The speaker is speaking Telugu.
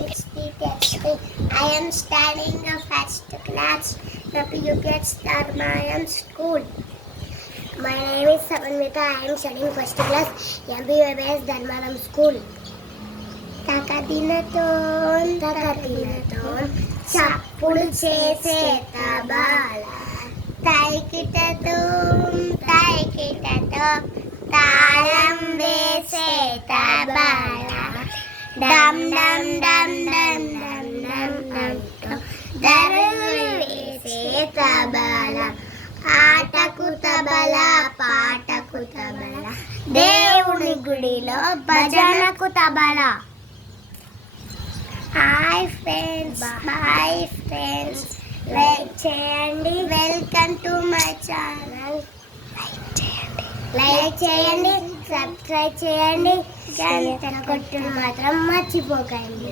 is Testing. I am studying the first class of UPS Dharmayam School. My name is Savanmita. I am studying first class MBBS Dharmayam School. తకదినతోన్ చప్పుడు చేసే తబల తైకిటతోం తైకిటతో తాళం వేసే తబల డమ్ డమ్ డమ్ డమ్ డమ్ డమ్ డమ్ దరువులు వేసే తబల ఆటకు తబల పాటకు తబల దేవుని గుడిలో భజనకు తబల. హాయ్ ఫ్రెండ్స్, లైక్ చేయండి. Welcome to my channel. Like చేయండి, సబ్స్క్రైబ్ చేయండి, గంట కొట్టుడు మాత్రం మర్చిపోకండి.